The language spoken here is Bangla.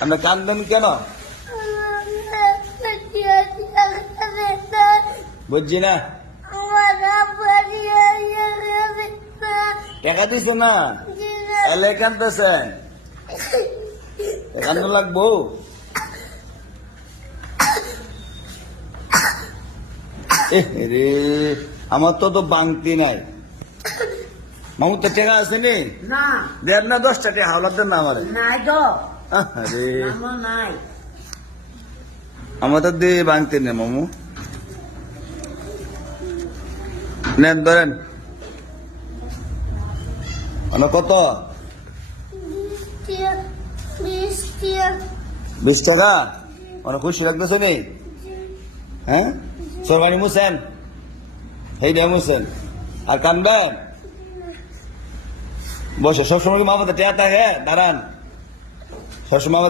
আপনি কান্দেন কেন? বুঝছি না। টাকা দিছে না, এলে কানতেছেন, কান্দন লাগবো। রে আমার তো বাংতি নাই। মামুর তো টাকা আছে নি? না, 1.5 না 10টা টাকা হাওলার দেন না আমার। নাই তো। আরে আমার নাই। আমার তো দিয়ে বাংতি নেই মামু। নেন ধরেন। কত? 20 টাকা। অনেক খুশি লাগতেছে নি? হ্যাঁ, সরকারি মুছেন, এই ডে মুছেন আর কানবেন। বসে সবসময় কি মামাদের টেয়া থাকে? দাঁড়ান, সবসময়